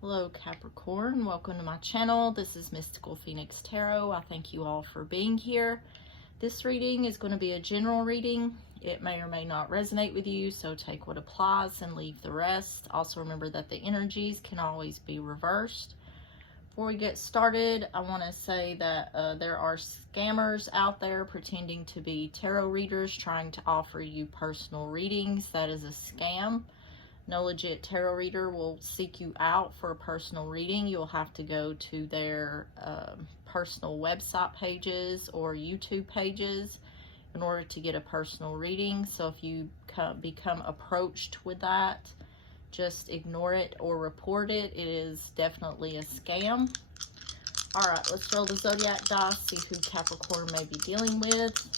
Hello Capricorn, welcome to my channel. This is Mystical Phoenix Tarot. I thank you all for being here. This reading is going to be a general reading. It may or may not resonate with you, so take what applies and leave the rest. Also remember that the energies can always be reversed. Before we get started, I want to say that there are scammers out there pretending to be tarot readers trying to offer you personal readings. That is a scam. No legit tarot reader will seek you out for a personal reading. You'll have to go to their personal website pages or YouTube pages in order to get a personal reading. So if you become approached with that, just ignore it or report it. It is definitely a scam. All right, let's roll the zodiac dice, see who Capricorn may be dealing with.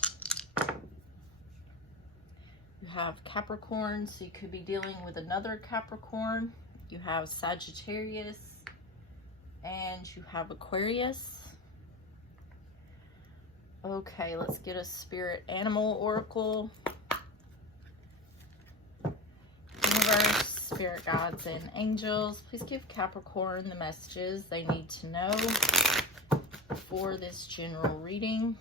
You have Capricorn, so you could be dealing with another Capricorn. You have Sagittarius, and you have Aquarius. Okay, let's get a spirit animal oracle. Universe, spirit guides, and angels, please give Capricorn the messages they need to know for this general reading.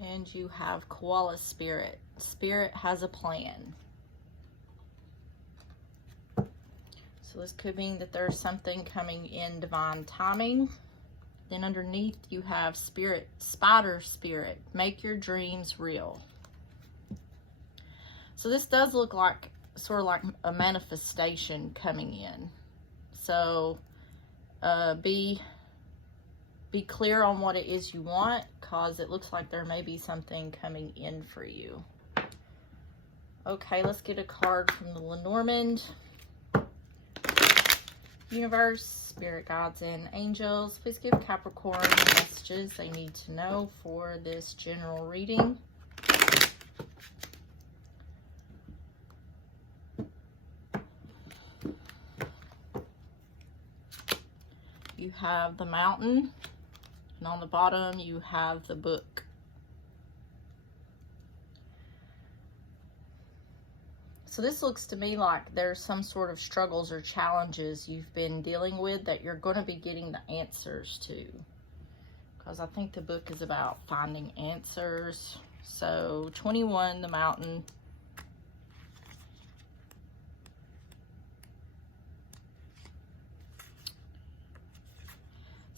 And you have Koala Spirit. Spirit has a plan. So this could mean that there's something coming in divine timing. Then underneath you have Spirit, Spider Spirit. Make your dreams real. So this does look like sort of like a manifestation coming in. So be clear on what it is you want, because it looks like there may be something coming in for you. Okay, let's get a card from the Lenormand. Universe, spirit guides, and angels, please give Capricorn the messages they need to know for this general reading. You have the Mountain. And on the bottom, you have the Book. So this looks to me like there's some sort of struggles or challenges you've been dealing with that you're going to be getting the answers to. Because I think the Book is about finding answers. So 21, the Mountain.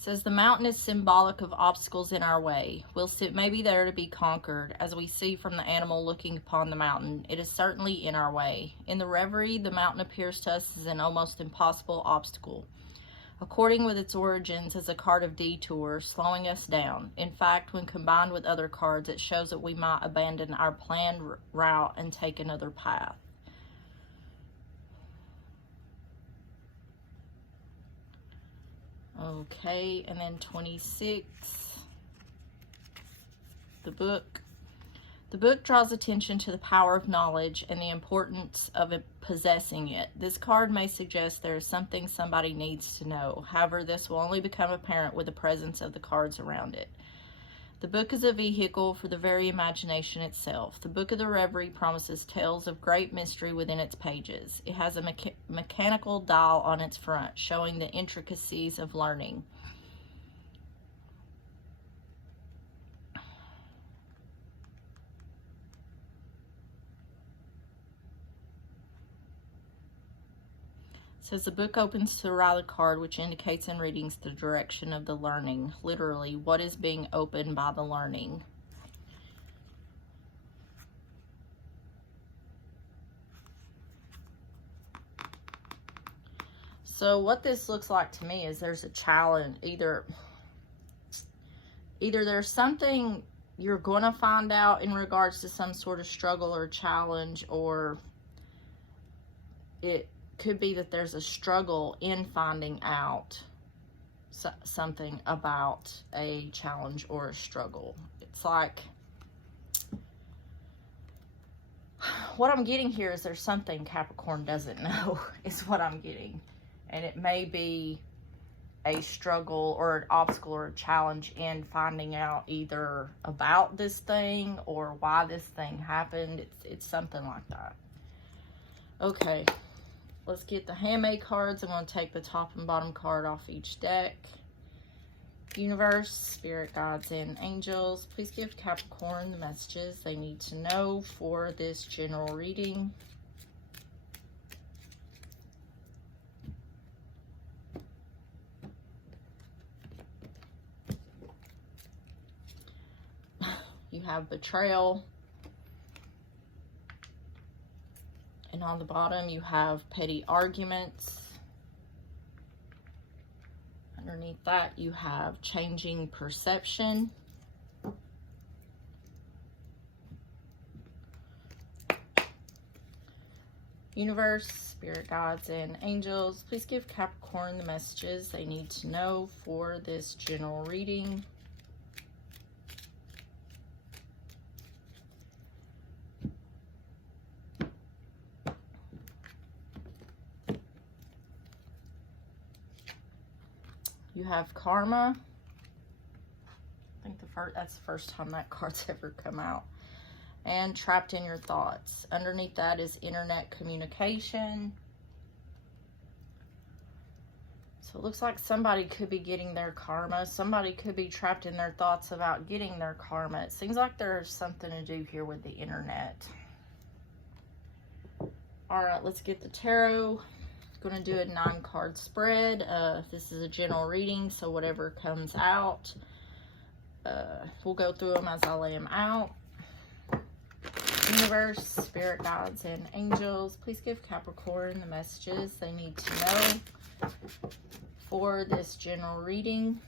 Says the mountain is symbolic of obstacles in our way. Whilst it may be there to be conquered, as we see from the animal looking upon the mountain, it is certainly in our way. In the reverie, the mountain appears to us as an almost impossible obstacle, according with its origins as a card of detour, slowing us down. In fact, when combined with other cards, it shows that we might abandon our planned route and take another path. Okay, and then 26, the Book. The Book draws attention to the power of knowledge and the importance of possessing it. This card may suggest there is something somebody needs to know. However, this will only become apparent with the presence of the cards around it. The Book is a vehicle for the very imagination itself. The Book of the Reverie promises tales of great mystery within its pages. It has a mechanical dial on its front, showing the intricacies of learning. Says the Book opens to the right of the card, which indicates in readings the direction of the learning. Literally, what is being opened by the learning. So what this looks like to me is there's a challenge. Either there's something you're going to find out in regards to some sort of struggle or challenge, or it could be that there's a struggle in finding out something about a challenge or a struggle. It's like, what I'm getting here is there's something Capricorn doesn't know is what I'm getting. And it may be a struggle or an obstacle or a challenge in finding out either about this thing or why this thing happened. It's something like that. Okay, let's get the handmade cards. I'm going to take the top and bottom card off each deck. Universe, spirit guides, and angels, please give Capricorn the messages they need to know for this general reading. You have betrayal. And on the bottom, you have petty arguments. Underneath that, you have changing perception. Universe, spirit guides, and angels, please give Capricorn the messages they need to know for this general reading. You have karma. I think that's the first time that card's ever come out. And trapped in your thoughts. Underneath that is internet communication. So it looks like somebody could be getting their karma. Somebody could be trapped in their thoughts about getting their karma. It seems like there's something to do here with the internet. All right, let's get the tarot. Going to do a 9-card spread. This is a general reading, so whatever comes out, we'll go through them as I lay them out. Universe, spirit guides, and angels, please give Capricorn the messages they need to know for this general reading.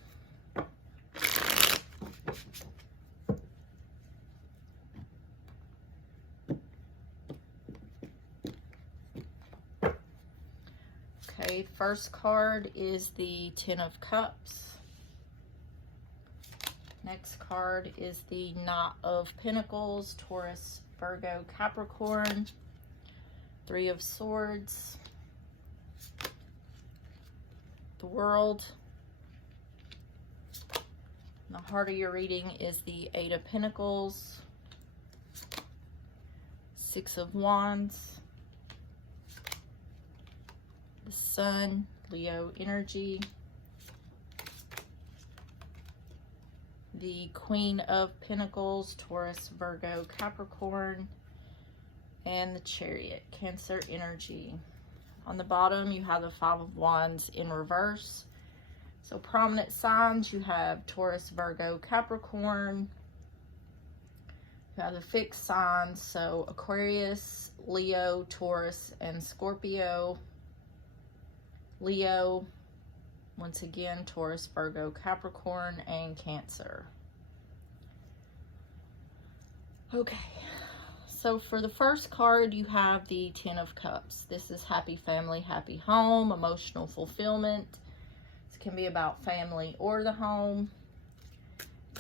Okay, first card is the Ten of Cups. Next card is the Knight of Pentacles, Taurus, Virgo, Capricorn. Three of Swords. The World. And the heart of your reading is the Eight of Pentacles. Six of Wands. The Sun, Leo energy. The Queen of Pentacles, Taurus, Virgo, Capricorn. And the Chariot, Cancer energy. On the bottom, you have the Five of Wands in reverse. So prominent signs, you have Taurus, Virgo, Capricorn. You have the fixed signs, so Aquarius, Leo, Taurus, and Scorpio. Leo, once again, Taurus, Virgo, Capricorn, and Cancer. Okay, so for the first card, you have the Ten of Cups. This is happy family, happy home, emotional fulfillment. This can be about family or the home.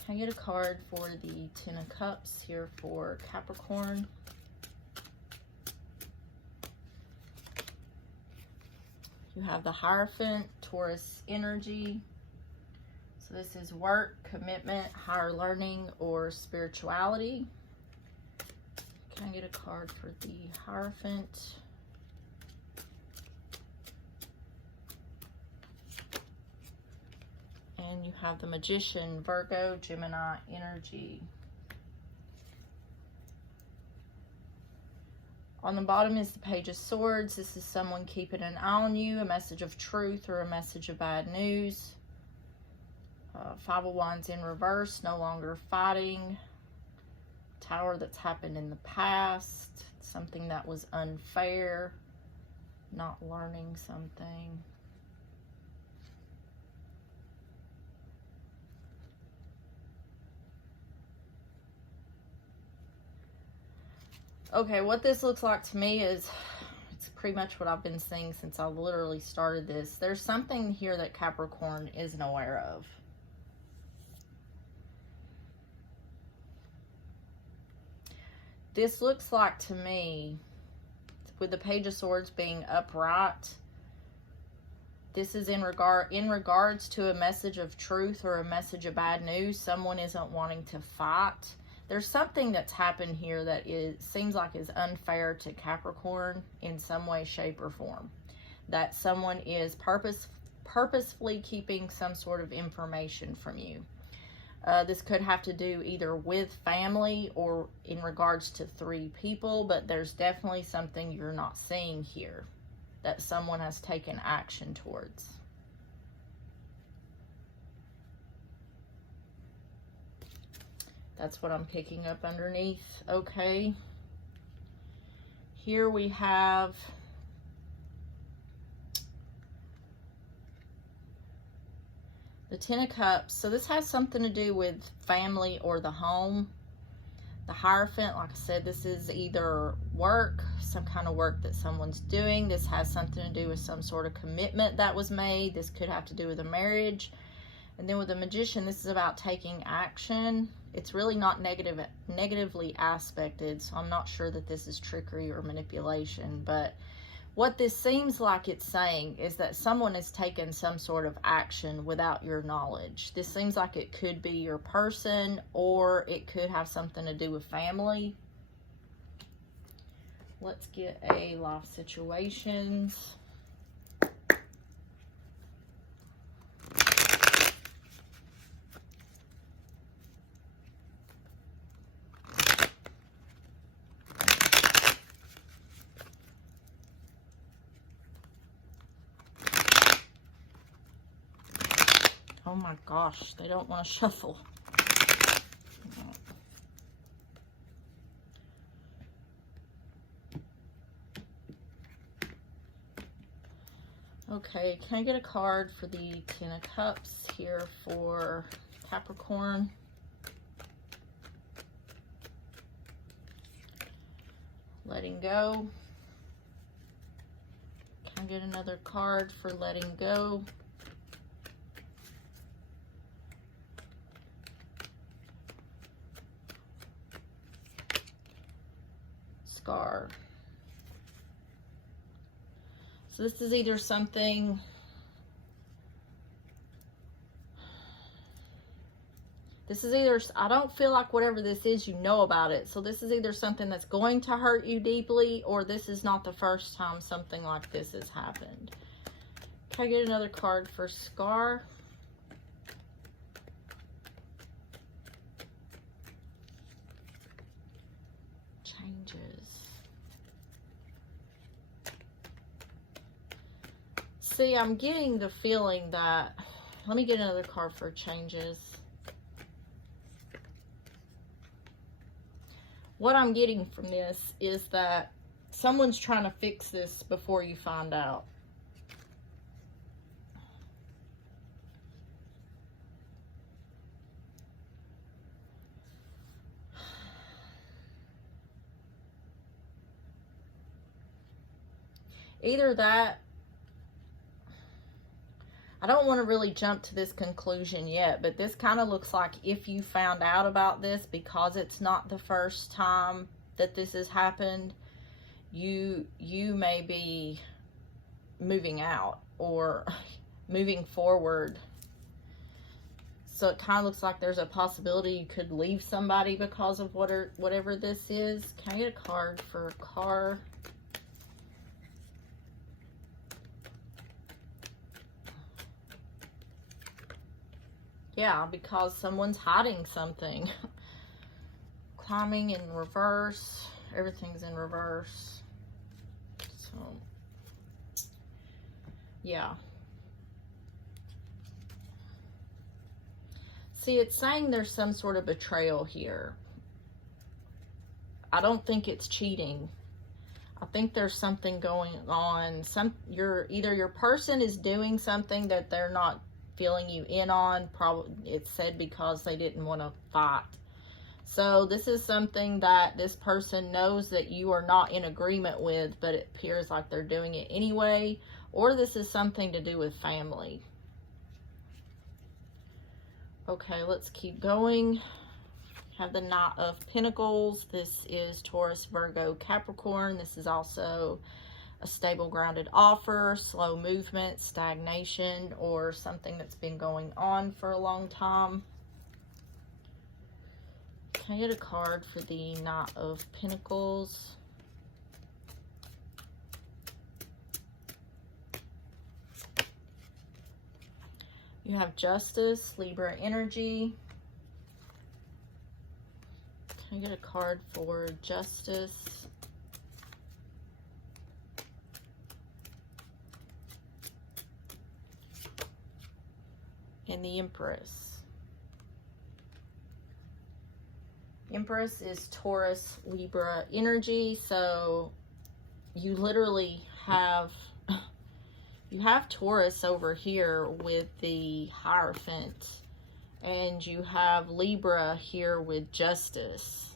Can I get a card for the Ten of Cups here for Capricorn? You have the Hierophant, Taurus energy. So this is work, commitment, higher learning, or spirituality. Can I get a card for the Hierophant? And you have the Magician, Virgo, Gemini energy. On the bottom is the Page of Swords. This is someone keeping an eye on you, a message of truth or a message of bad news. Five of Wands in reverse, no longer fighting. Tower that's happened in the past, something that was unfair, not learning something. Okay, what this looks like to me is, it's pretty much what I've been seeing since I literally started this. There's something here that Capricorn isn't aware of. This looks like to me, with the Page of Swords being upright, This is in regards to a message of truth or a message of bad news. Someone isn't wanting to fight. There's something that's happened here that seems like is unfair to Capricorn in some way, shape, or form. That someone is purposefully keeping some sort of information from you. This could have to do either with family or in regards to 3 people, but there's definitely something you're not seeing here that someone has taken action towards. That's what I'm picking up underneath. Okay. Here we have the 10 of Cups. So this has something to do with family or the home. The Hierophant, like I said, this is either work, some kind of work that someone's doing. This has something to do with some sort of commitment that was made. This could have to do with a marriage. And then with the Magician, this is about taking action. It's really not negatively aspected, so I'm not sure that this is trickery or manipulation. But what this seems like it's saying is that someone has taken some sort of action without your knowledge. This seems like it could be your person, or it could have something to do with family. Let's get a life situations. Oh my gosh, they don't want to shuffle. Okay, can I get a card for the 10 of Cups here for Capricorn? Letting go. Can I get another card for letting go? Scar. So this is either something, I don't feel like whatever this is, you know about it. So this is either something that's going to hurt you deeply, or this is not the first time something like this has happened. Can I get another card for Scar? Changes. See, I'm getting the feeling that, let me get another card for changes. What I'm getting from this is that someone's trying to fix this before you find out. Either that, I don't want to really jump to this conclusion yet, but this kind of looks like if you found out about this, because it's not the first time that this has happened, you may be moving out or moving forward. So it kind of looks like there's a possibility you could leave somebody because of whatever this is. Can I get a card for a car? Yeah, because someone's hiding something. Climbing in reverse. Everything's in reverse. So, yeah. See, it's saying there's some sort of betrayal here. I don't think it's cheating. I think there's something going on. Either your person is doing something that they're not feeling you in on. Probably it's said because they didn't want to fight. So this is something that this person knows that you are not in agreement with, but it appears like they're doing it anyway. Or this is something to do with family. Okay, let's keep going. Have the Knight of Pentacles. This is Taurus, Virgo, Capricorn. This is also a stable, grounded offer, slow movement, stagnation, or something that's been going on for a long time. Can I get a card for the Knight of Pentacles? You have Justice, Libra energy. Can I get a card for Justice? And the Empress. Empress is Taurus, Libra energy, so you literally have Taurus over here with the Hierophant, and you have Libra here with Justice,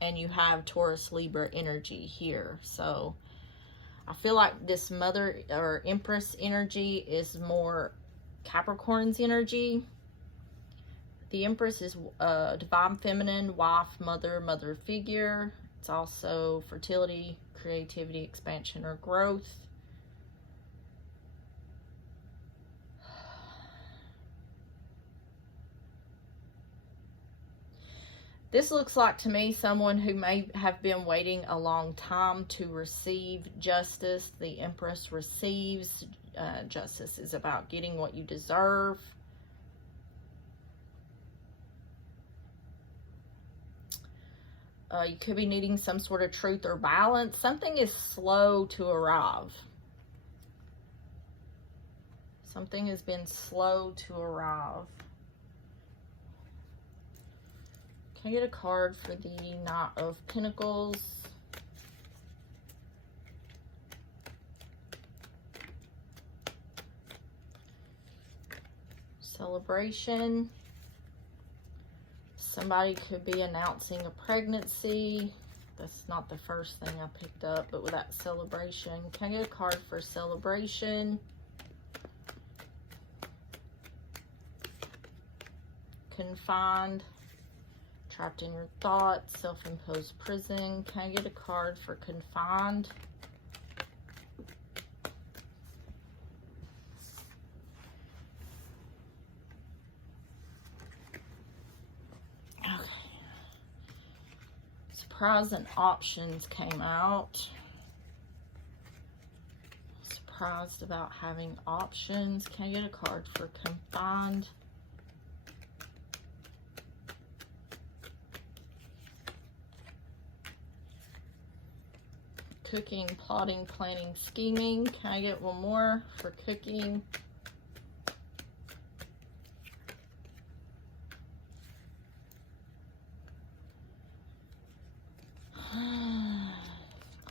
and you have Taurus, Libra energy here. So I feel like this Mother or Empress energy is more Capricorn's energy. The Empress is divine feminine, wife, mother figure. It's also fertility, creativity, expansion, or growth. This looks like to me someone who may have been waiting a long time to receive justice. The Empress receives. Justice is about getting what you deserve. You could be needing some sort of truth or balance. Something is slow to arrive. Something has been slow to arrive. Can I get a card for the Knight of Pentacles? Celebration. Somebody could be announcing a pregnancy. That's not the first thing I picked up, but with that celebration. Can I get a card for celebration? Confined. Trapped in your thoughts. Self-imposed prison. Can I get a card for confined? Surprise and options came out. Surprised about having options. Can I get a card for confined? Cooking, plotting, planning, scheming. Can I get one more for cooking?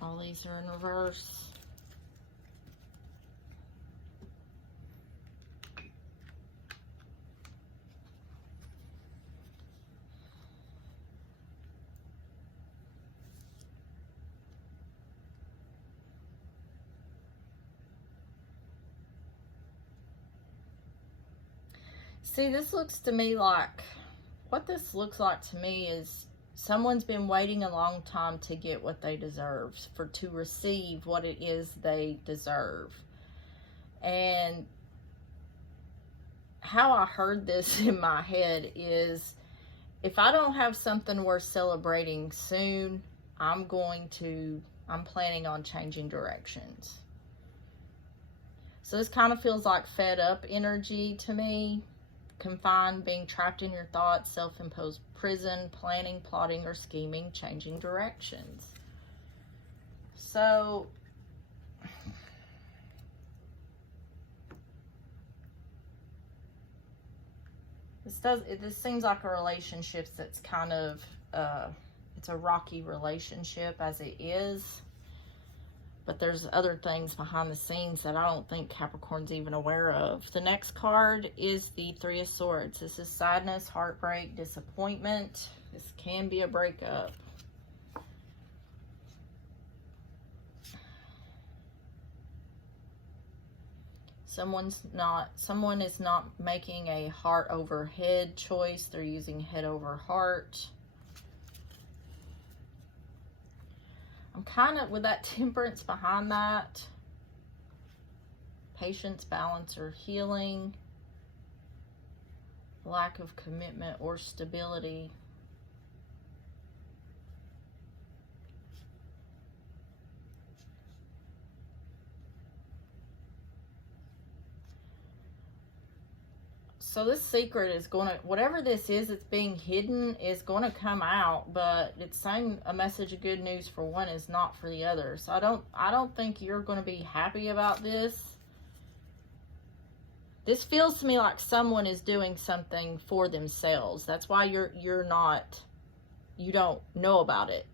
All these are in reverse. See, this looks to me like, what this looks like to me is someone's been waiting a long time to get what they deserve, to receive what it is they deserve. And how I heard this in my head is, if I don't have something worth celebrating soon, I'm planning on changing directions. So this kind of feels like fed up energy to me. Confined, being trapped in your thoughts, self-imposed prison, planning, plotting, or scheming, changing directions. So this seems like a relationship that's kind of it's a rocky relationship as it is. But there's other things behind the scenes that I don't think Capricorn's even aware of. The next card is the Three of Swords. This is sadness, heartbreak, disappointment. This can be a breakup. Someone is not making a heart over head choice. They're using head over heart. I'm kind of with that temperance behind that. Patience, balance, or healing. Lack of commitment or stability. So this secret is going to, whatever this is that's being hidden is going to come out, but it's saying a message of good news for one is not for the other. So I don't think you're going to be happy about this. This feels to me like someone is doing something for themselves. That's why you don't know about it,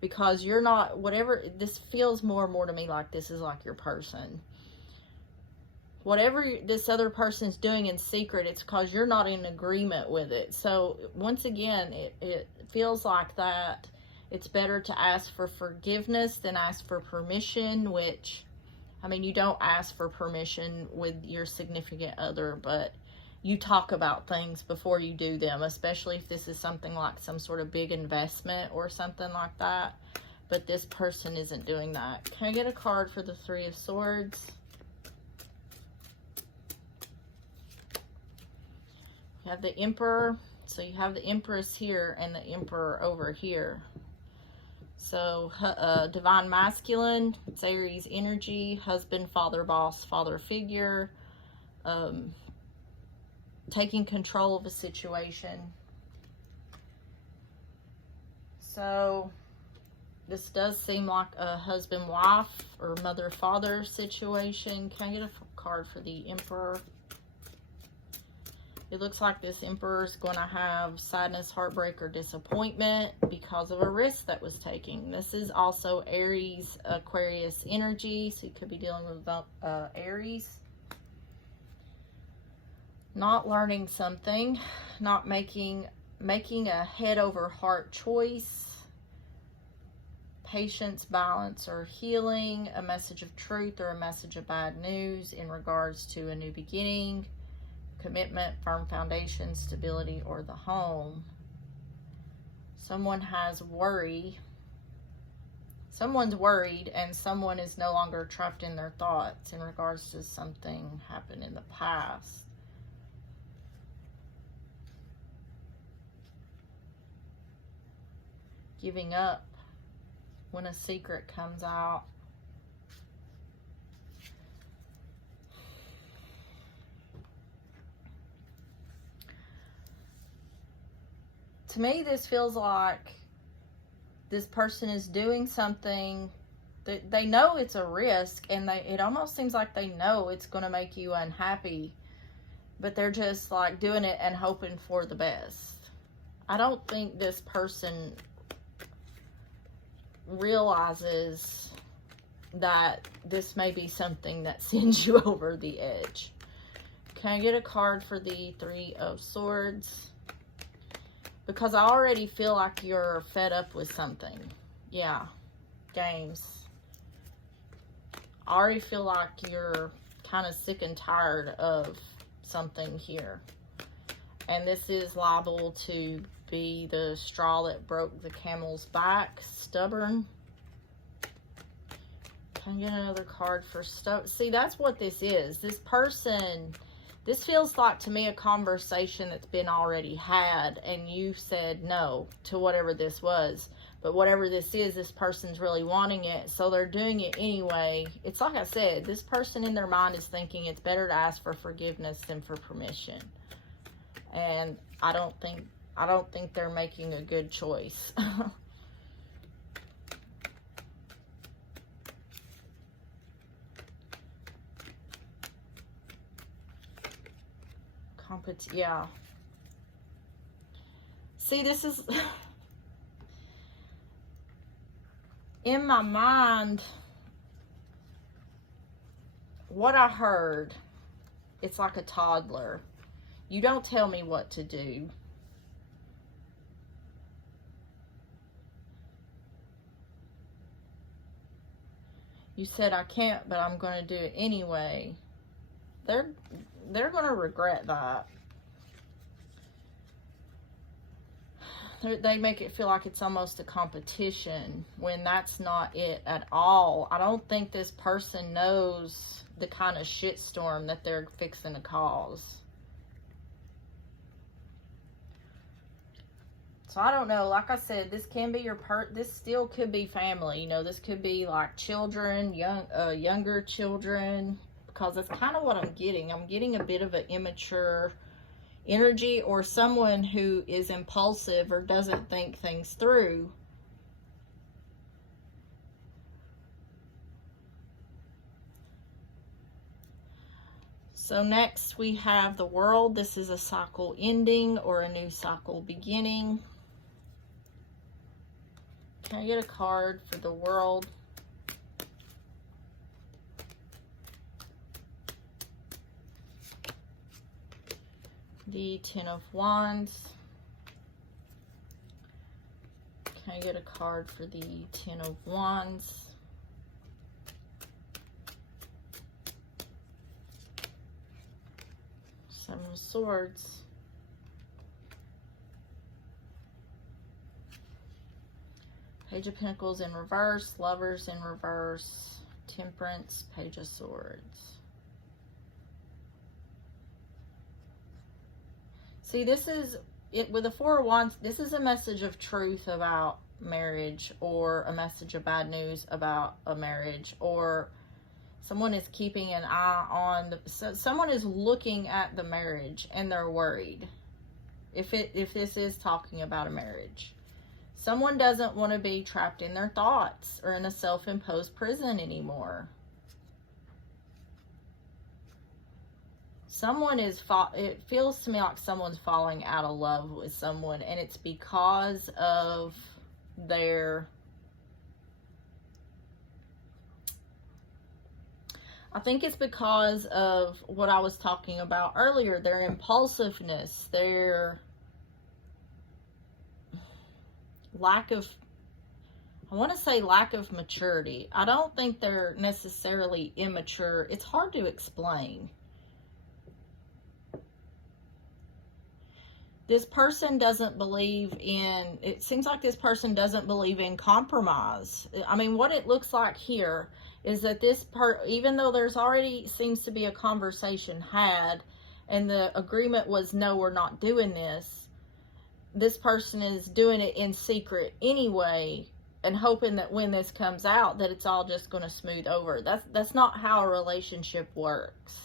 because you're not, whatever, this feels more and more to me like this is like your person. Whatever this other person's doing in secret, it's because you're not in agreement with it. So once again, it feels like that it's better to ask for forgiveness than ask for permission, which, I mean, you don't ask for permission with your significant other, but you talk about things before you do them, especially if this is something like some sort of big investment or something like that. But this person isn't doing that. Can I get a card for the Three of Swords? You have the Emperor, so you have the Empress here and the Emperor over here. So, Divine Masculine, it's Aries energy, husband, father, boss, father figure, taking control of a situation. So, this does seem like a husband-wife or mother-father situation. Can I get a card for the Emperor? It looks like this Emperor is going to have sadness, heartbreak, or disappointment because of a risk that was taken. This is also Aries, Aquarius energy, so you could be dealing with Aries. Not learning something, not making a head over heart choice. Patience, balance, or healing. A message of truth or a message of bad news in regards to a new beginning. Commitment, firm foundation, stability, or the home. Someone has worry. Someone's worried and someone is no longer trapped in their thoughts in regards to something happened in the past. Giving up when a secret comes out. To me, this feels like this person is doing something that they know it's a risk, and it almost seems like they know it's going to make you unhappy, but they're just like doing it and hoping for the best. I don't think this person realizes that this may be something that sends you over the edge. Can I get a card for the Three of Swords? Because I already feel like you're fed up with something. Yeah, games. I already feel like you're kind of sick and tired of something here. And this is liable to be the straw that broke the camel's back. Stubborn. Can I get another card for See, that's what this is. This person... This feels like to me a conversation that's been already had, and you said no to whatever this was. But whatever this is, this person's really wanting it, so they're doing it anyway. It's like I said, this person in their mind is thinking it's better to ask for forgiveness than for permission. And I don't think they're making a good choice. Yeah. See, this is in my mind, what I heard, it's like a toddler. You don't tell me what to do. You said I can't, but I'm going to do it anyway. They're going to regret that. they make it feel like it's almost a competition when that's not it at all. I don't think this person knows the kind of shitstorm that they're fixing to cause. So I don't know. Like I said, this can be your this still could be family. You know, this could be like children, younger children, because that's kind of what I'm getting. I'm getting a bit of an immature energy, or someone who is impulsive or doesn't think things through. So next we have the World. This is a cycle ending or a new cycle beginning. Can I get a card for the World? The Ten of Wands. Can I get a card for the Ten of Wands? Seven of Swords. Page of Pentacles in reverse, Lovers in reverse, Temperance, Page of Swords. See, this is it with the Four of Wands. This is a message of truth about marriage, or a message of bad news about a marriage, or someone is keeping an eye on someone is looking at the marriage and they're worried. If this is talking about a marriage, someone doesn't want to be trapped in their thoughts or in a self-imposed prison anymore. Someone is, it feels to me like someone's falling out of love with someone, and it's because of their, I think it's because of what I was talking about earlier, their impulsiveness, their lack of, I want to say lack of maturity. I don't think they're necessarily immature. It's hard to explain. This person doesn't believe in, it seems like this person doesn't believe in compromise. I mean, what it looks like here is that even though there's already seems to be a conversation had, and the agreement was, no, we're not doing this, this person is doing it in secret anyway, and hoping that when this comes out that it's all just going to smooth over. That's not how a relationship works.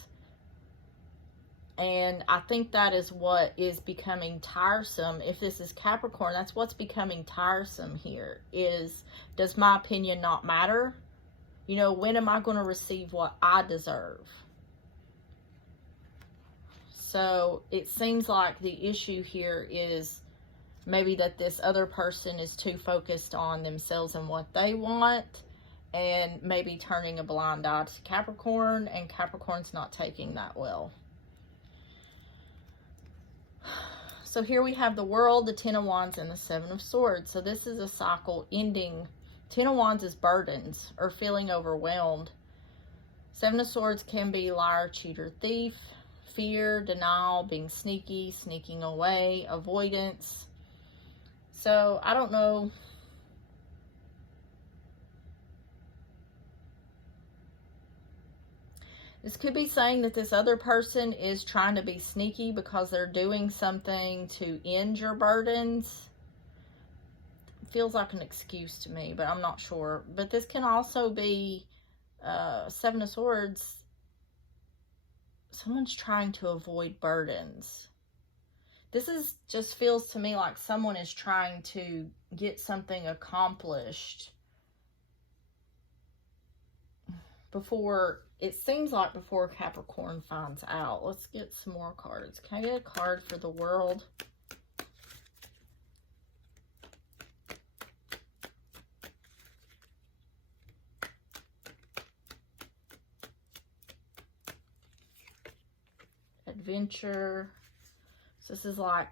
And I think that is what is becoming tiresome. If this is Capricorn, that's what's becoming tiresome here, is, does my opinion not matter? You know, when am I going to receive what I deserve? So it seems like the issue here is maybe that this other person is too focused on themselves and what they want, and maybe turning a blind eye to Capricorn, and Capricorn's not taking that well. So here we have the World, the Ten of Wands, and the Seven of Swords. So this is a cycle ending. Ten of Wands is burdens or feeling overwhelmed. Seven of Swords can be liar, cheater, thief, fear, denial, being sneaky, sneaking away, avoidance. So I don't know. This could be saying that this other person is trying to be sneaky because they're doing something to end your burdens. Feels like an excuse to me, but I'm not sure. But this can also be Seven of Swords. Someone's trying to avoid burdens. This is just feels to me like someone is trying to get something accomplished before, it seems like before Capricorn finds out. Let's get some more cards. Can I get a card for the World? Adventure. So this is like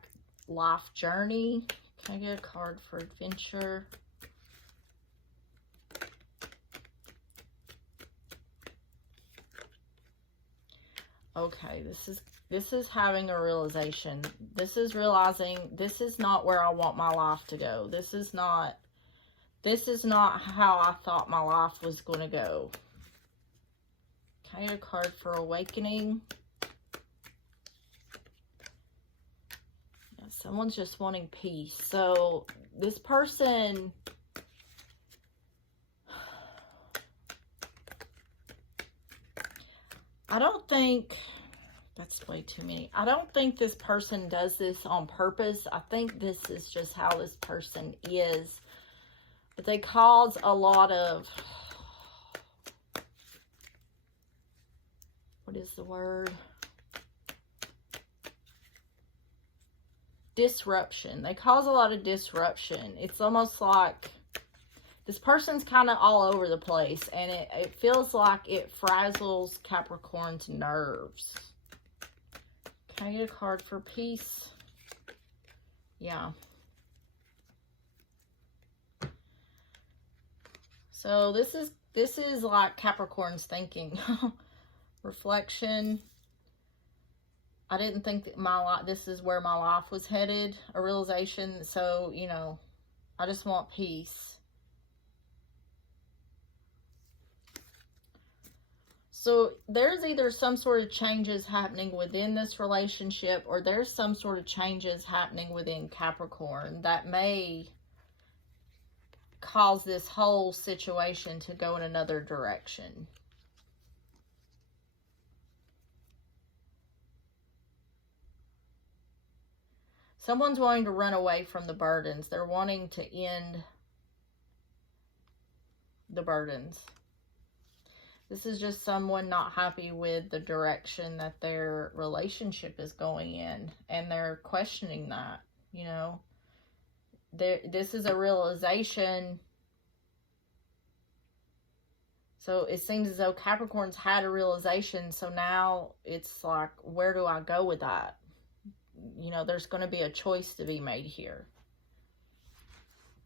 life journey. Can I get a card for adventure? Okay, This is having a realization. This is realizing this is not where I want my life to go. This is not how I thought my life was going to go. Okay, a card for awakening. Yeah, someone's just wanting peace. So this person, I don't think, that's way too many. I don't think this person does this on purpose. I think this is just how this person is. But they cause a lot of, what is the word? Disruption. They cause a lot of disruption. It's almost like this person's kind of all over the place, and it feels like it frazzles Capricorn's nerves. Can I get a card for peace? Yeah. So this is like Capricorn's thinking. Reflection. I didn't think that my life, this is where my life was headed. A realization. So, you know, I just want peace. So there's either some sort of changes happening within this relationship, or there's some sort of changes happening within Capricorn that may cause this whole situation to go in another direction. Someone's wanting to run away from the burdens. They're wanting to end the burdens. This is just someone not happy with the direction that their relationship is going in, and they're questioning that, you know. This is a realization. So it seems as though Capricorn's had a realization, so now it's like, where do I go with that? You know, there's going to be a choice to be made here.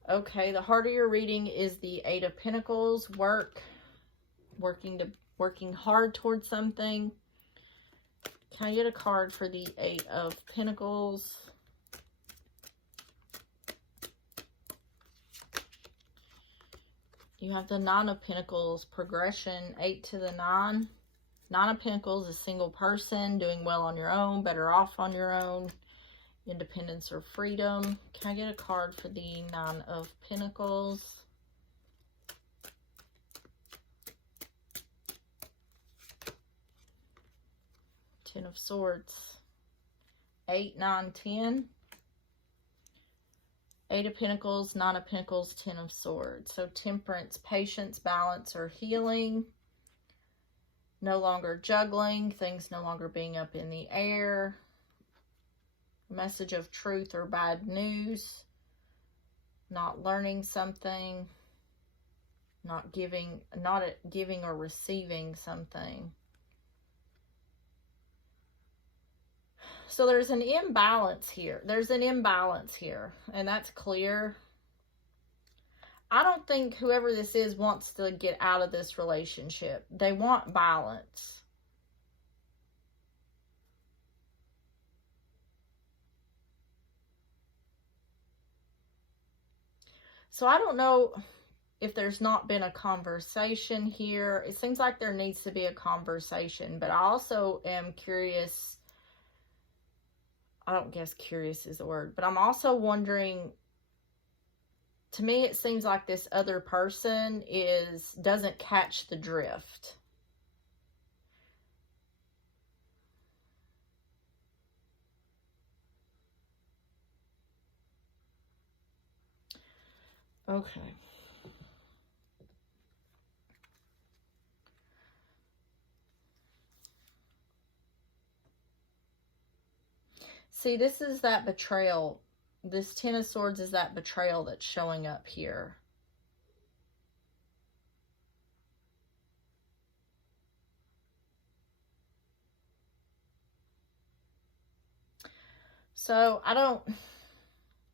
Okay, the heart of your reading is the Eight of Pentacles. Working hard towards something. Can I get a card for the Eight of Pentacles? You have the Nine of Pentacles, progression, 8 to the 9. Nine of Pentacles is single person, doing well on your own, better off on your own, independence or freedom. Can I get a card for the Nine of Pentacles? Ten of Swords, 8, 9, 10. Eight of Pentacles, Nine of Pentacles, Ten of Swords. So temperance, patience, balance, or healing. No longer juggling. Things no longer being up in the air. Message of truth or bad news. Not learning something. Not giving or receiving something. So there's an imbalance here. There's an imbalance here, and that's clear. I don't think whoever this is wants to get out of this relationship. They want balance. So I don't know if there's not been a conversation here. It seems like there needs to be a conversation, but I also am curious. I don't guess curious is the word, but I'm also wondering, to me it seems like this other person doesn't catch the drift. Okay. See, this is that betrayal. This Ten of Swords is that betrayal that's showing up here. So,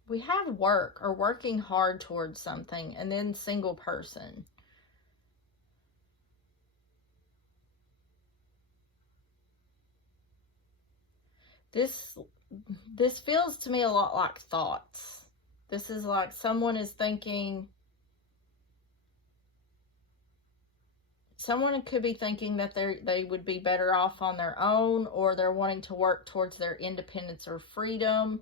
we have work or working hard towards something, and then single person. This feels to me a lot like thoughts. This is like someone is thinking, someone could be thinking that they would be better off on their own, or they're wanting to work towards their independence or freedom.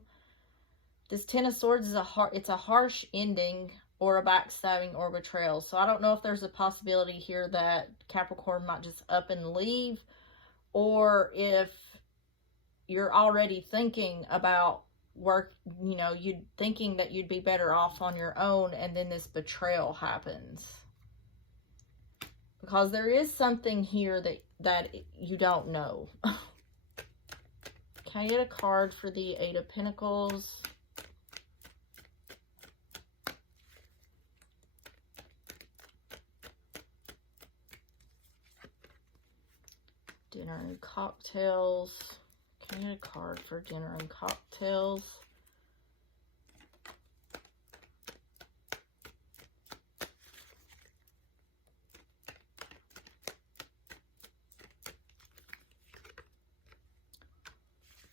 This Ten of Swords is it's a harsh ending, or a backstabbing or betrayal. So I don't know if there's a possibility here that Capricorn might just up and leave, or if you're already thinking about work, you know, you're thinking that you'd be better off on your own, and then this betrayal happens. Because there is something here that you don't know. Can I get a card for the Eight of Pentacles? Dinner and cocktails. Can I get a card for dinner and cocktails?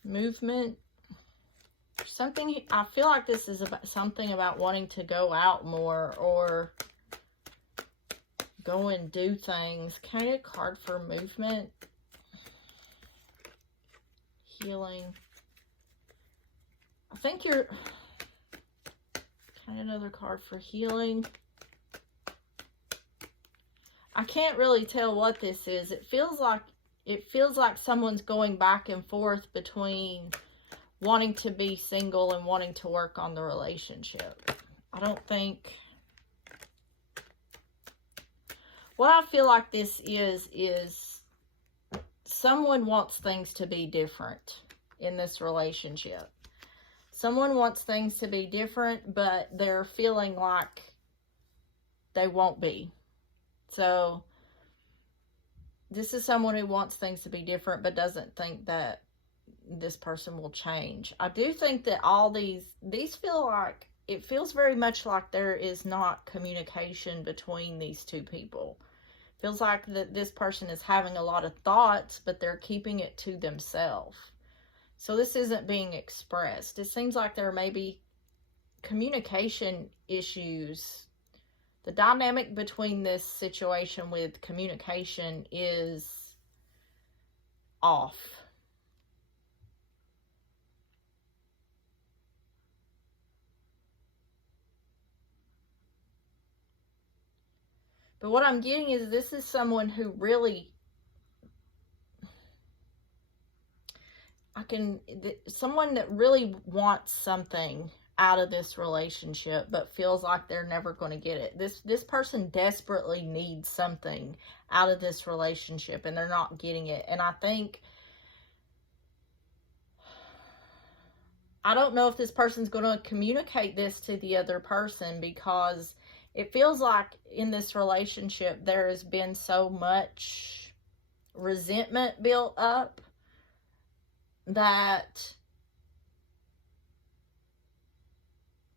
Movement. Something, I feel like this is about something about wanting to go out more or go and do things. Can I get a card for movement? Healing. I think you're... Can I get another card for healing? I can't really tell what this is. It feels like someone's going back and forth between wanting to be single and wanting to work on the relationship. I don't think... What I feel like this is someone wants things to be different in this relationship. Someone wants things to be different, but they're feeling like they won't be. So this is someone who wants things to be different, but doesn't think that this person will change. I do think that all these feel like, it feels very much like there is not communication between these two people. Feels like that this person is having a lot of thoughts, but they're keeping it to themselves. So this isn't being expressed. It seems like there may be communication issues. The dynamic between this situation with communication is off. But what I'm getting is this is someone who really, someone that really wants something out of this relationship, but feels like they're never going to get it. This person desperately needs something out of this relationship, and they're not getting it. And I think, I don't know if this person's going to communicate this to the other person, because it feels like in this relationship there has been so much resentment built up that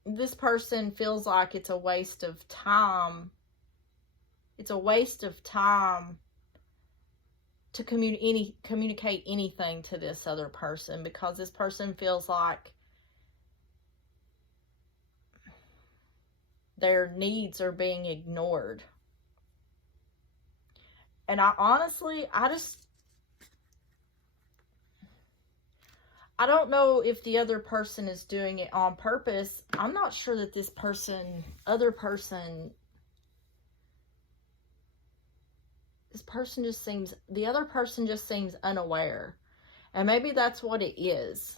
this person feels like it's a waste of time. It's a waste of time to communicate anything to this other person, because this person feels like their needs are being ignored. And I honestly, I don't know if the other person is doing it on purpose. I'm not sure that this person, this person just seems, the other person just seems unaware. And maybe that's what it is.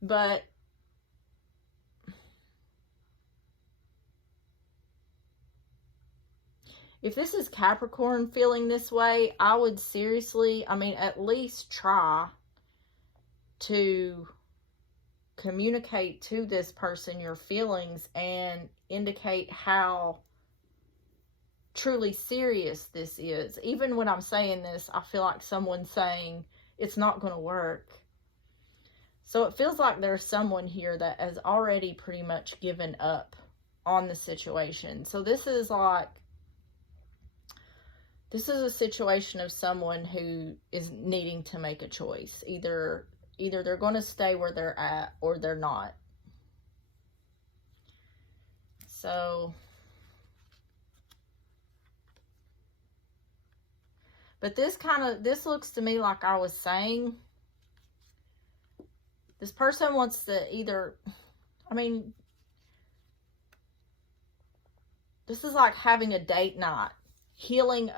But if this is Capricorn feeling this way, I would seriously, at least try to communicate to this person your feelings and indicate how truly serious this is. Even when I'm saying this, I feel like someone's saying it's not going to work. So it feels like there's someone here that has already pretty much given up on the situation. So this is This is a situation of someone who is needing to make a choice. Either they're going to stay where they're at or they're not. So, but this looks to me like I was saying, this person wants to either, I mean, this is like having a date night, healing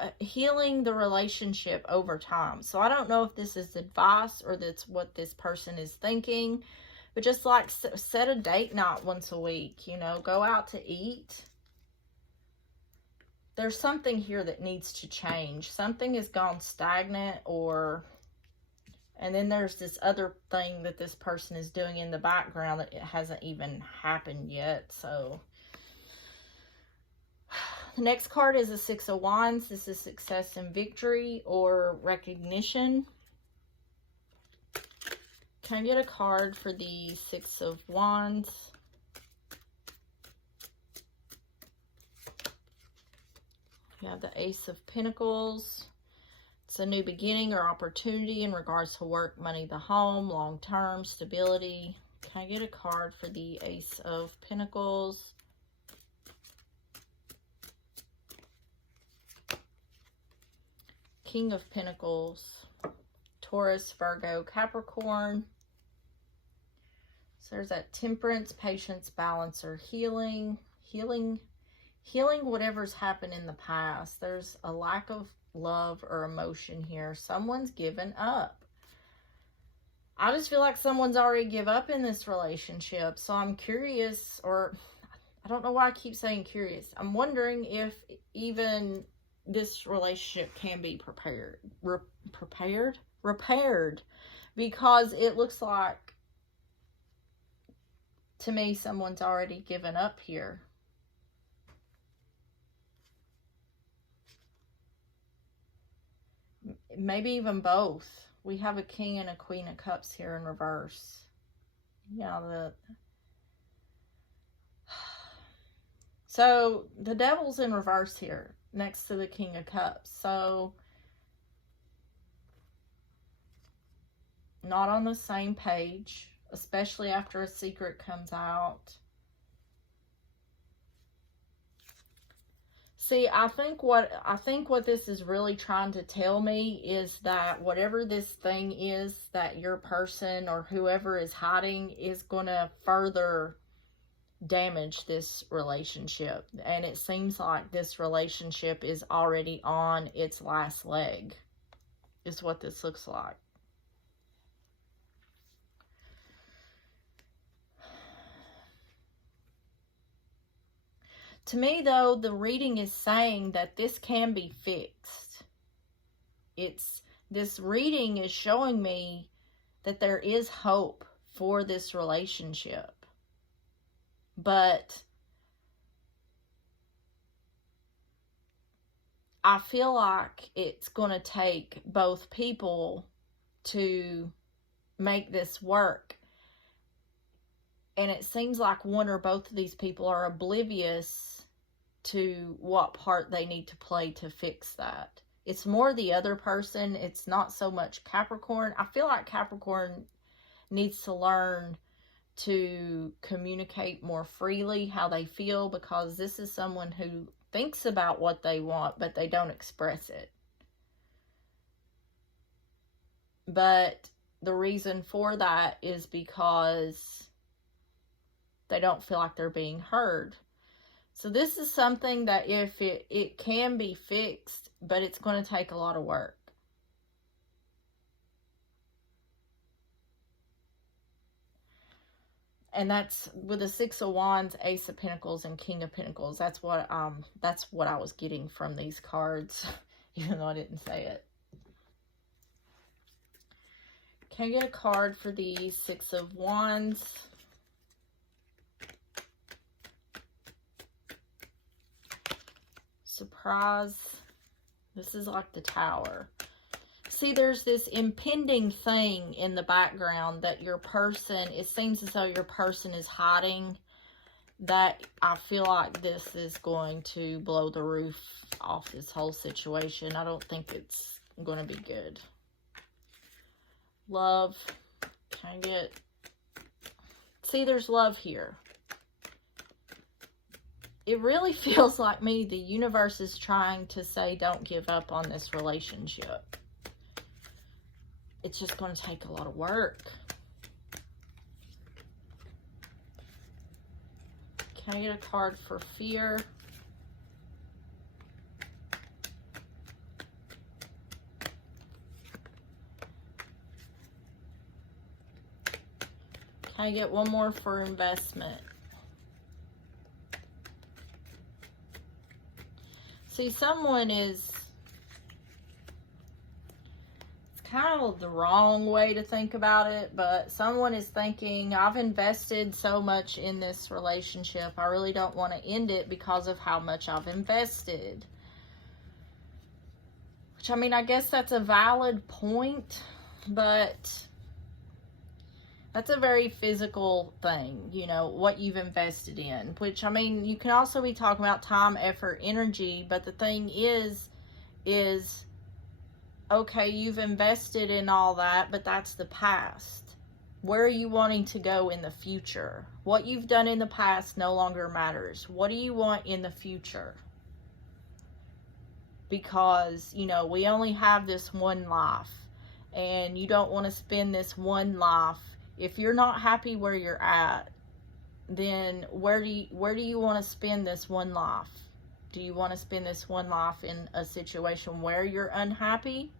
the relationship over time. So I don't know if this is advice or that's what this person is thinking, but just like set a date night once a week, you know, go out to eat. There's something here that needs to change. Something has gone stagnant, and then there's this other thing that this person is doing in the background that it hasn't even happened yet. So the next card is a Six of Wands. This is success and victory or recognition. Can I get a card for the Six of Wands? You have the Ace of Pentacles. It's a new beginning or opportunity in regards to work, money, the home, long-term, stability. Can I get a card for the Ace of Pentacles? King of Pentacles. Taurus, Virgo, Capricorn. So there's that Temperance, patience, balance, or healing. Healing whatever's happened in the past. There's a lack of love or emotion here. Someone's given up. I just feel like someone's already give up in this relationship. So I'm curious, or I don't know why I keep saying curious. I'm wondering if even this relationship can be repaired, because it looks like to me someone's already given up here. Maybe even both. We have a King and a Queen of Cups here in reverse. Yeah, so the Devil's in reverse here next to the King of Cups. So not on the same page, especially after a secret comes out. See, I think what this is really trying to tell me is that whatever this thing is that your person or whoever is hiding is going to further damage this relationship. And it seems like this relationship is already on its last leg, is what this looks like. To me, though, the reading is saying that this can be fixed. This reading is showing me that there is hope for this relationship. But I feel like it's going to take both people to make this work. And it seems like one or both of these people are oblivious to what part they need to play to fix that. It's more the other person. It's not so much Capricorn. I feel like Capricorn needs to learn to communicate more freely how they feel, because this is someone who thinks about what they want, but they don't express it. But the reason for that is because they don't feel like they're being heard. So this is something that if it can be fixed, but it's going to take a lot of work. And that's with the Six of Wands, Ace of Pentacles, and King of Pentacles. That's what I was getting from these cards, even though I didn't say it. Can I get a card for the Six of Wands? Surprise. This is like the Tower. See, there's this impending thing in the background that your person, it seems as though your person is hiding. that I feel like this is going to blow the roof off this whole situation. I don't think it's going to be good. Love. Can I get... See, there's love here. It really feels like me, the universe is trying to say, don't give up on this relationship. It's just going to take a lot of work. Can I get a card for fear? Can I get one more for investment? See, someone is... It's kind of the wrong way to think about it, but someone is thinking, I've invested so much in this relationship. I really don't want to end it because of how much I've invested. Which, I mean, I guess that's a valid point, but... That's a very physical thing, you know, what you've invested in. Which, I mean, you can also be talking about time, effort, energy. But the thing is, okay, you've invested in all that, but that's the past. Where are you wanting to go in the future? What you've done in the past no longer matters. What do you want in the future? Because, you know, we only have this one life. And you don't want to spend this one life. If you're not happy where you're at, then where do you want to spend this one life? Do you want to spend this one life in a situation where you're unhappy?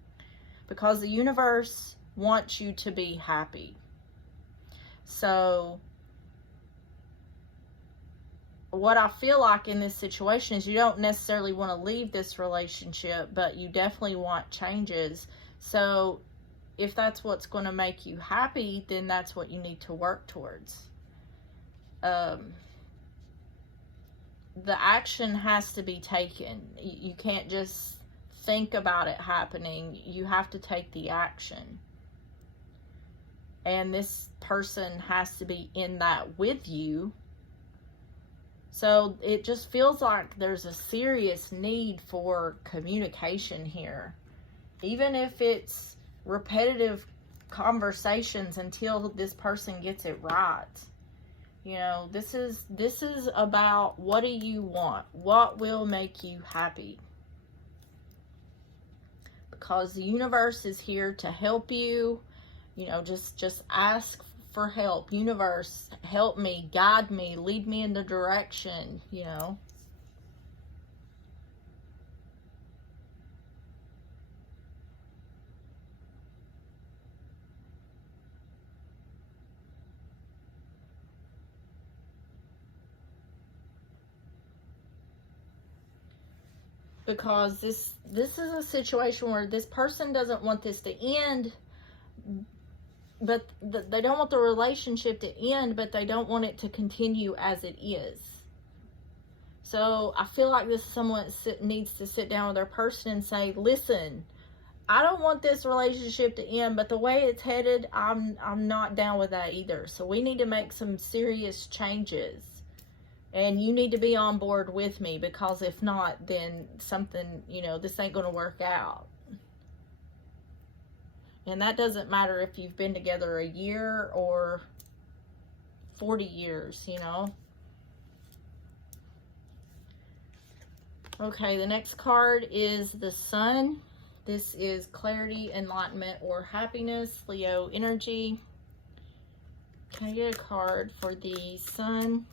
Because the universe wants you to be happy. So, what I feel like in this situation is you don't necessarily want to leave this relationship, but you definitely want changes. So, if that's what's going to make you happy, then that's what you need to work towards. The action has to be taken. You can't just think about it happening. You have to take the action. And this person has to be in that with you. So it just feels like there's a serious need for communication here. Even if it's repetitive conversations until this person gets it right. You know, this is about, what do you want? What will make you happy? Because the universe is here to help you. You know, just ask for help. Universe, help me, guide me, lead me in the direction, you know. Because this is a situation where this person doesn't want this to end, but they don't want the relationship to end, but they don't want it to continue as it is. So I feel like this is someone that needs to sit down with their person and say, listen, I don't want this relationship to end, but the way it's headed, I'm not down with that either. So we need to make some serious changes. And you need to be on board with me, because if not, then something, you know, this ain't going to work out. And that doesn't matter if you've been together a year or 40 years, you know. Okay, the next card is the Sun. This is clarity, enlightenment, or happiness, Leo energy. Can I get a card for the Sun?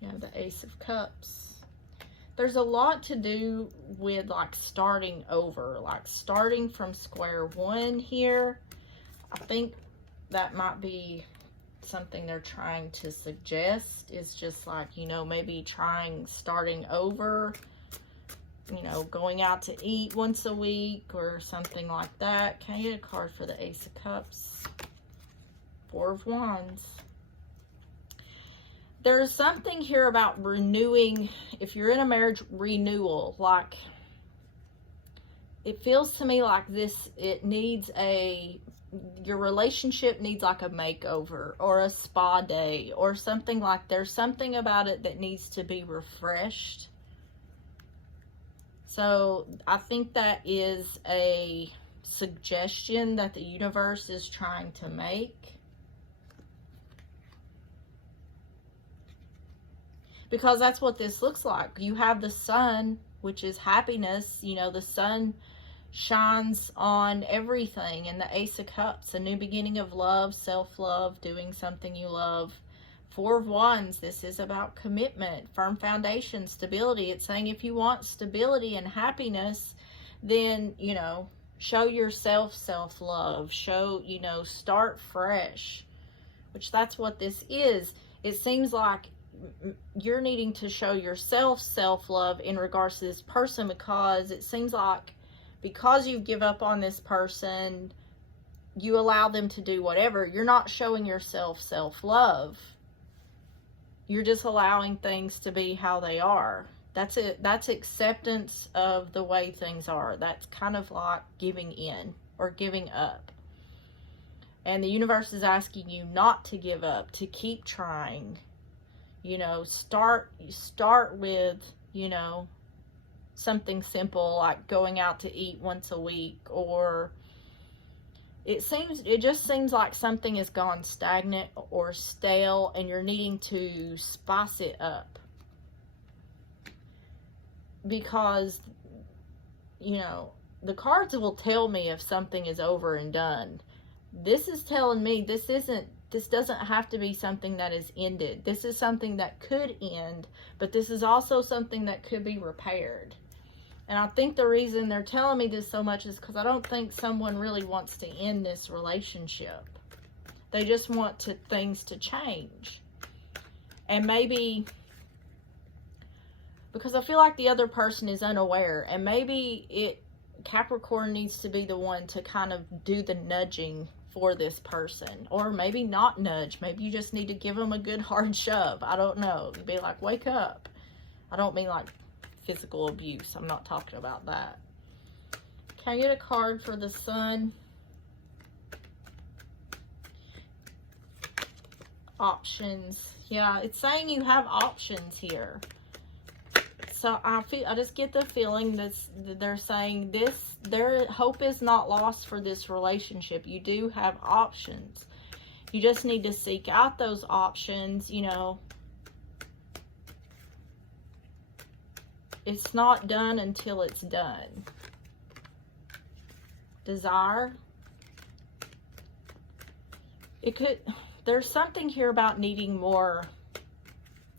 You have the Ace of Cups. There's a lot to do with like starting over, like starting from square one here. I think that might be something they're trying to suggest, is just like, you know, maybe starting over, you know, going out to eat once a week or something like that. Can I get a card for the Ace of Cups? Four of Wands. There's something here about renewing. If you're in a marriage, renewal, like, it feels to me like this, it needs a your relationship needs like a makeover or a spa day or something. Like there's something about it that needs to be refreshed. So I think that is a suggestion that the universe is trying to make. Because that's what this looks like. You have the sun, which is happiness. You know, the sun shines on everything. And the Ace of Cups, a new beginning of love, self-love, doing something you love. Four of Wands, this is about commitment, firm foundation, stability. It's saying if you want stability and happiness, then, you know, show yourself self-love. Show, you know, start fresh, which that's what this is. It seems like you're needing to show yourself self-love in regards to this person, because it seems like because you give up on this person, you allow them to do whatever. You're not showing yourself self-love. You're just allowing things to be how they are. That's it. That's acceptance of the way things are. That's kind of like giving in or giving up. And the universe is asking you not to give up, to keep trying. You know, start with, you know, something simple like going out to eat once a week, or it just seems like something has gone stagnant or stale and you're needing to spice it up. Because, you know, the cards will tell me if something is over and done. This is telling me this doesn't have to be something that is ended. This is something that could end, but this is also something that could be repaired. And I think the reason they're telling me this so much is because I don't think someone really wants to end this relationship. They just want things to change. And maybe, because I feel like the other person is unaware, and maybe Capricorn needs to be the one to kind of do the nudging for this person. Or maybe not nudge. Maybe you just need to give them a good hard shove. I don't know. Be like, wake up. I don't mean like physical abuse. I'm not talking about that. Can I get a card for the sun? Options. Yeah, it's saying you have options here. So I just get the feeling that they're saying their hope is not lost for this relationship. You do have options. You just need to seek out those options, you know. It's not done until it's done. Desire. There's something here about needing more.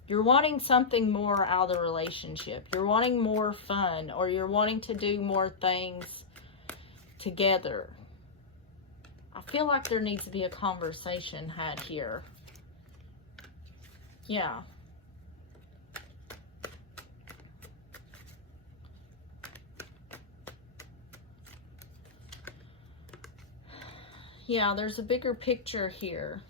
You're wanting something more out of the relationship. You're wanting more fun, or you're wanting to do more things together. I feel like there needs to be a conversation had here. Yeah. Yeah, there's a bigger picture here.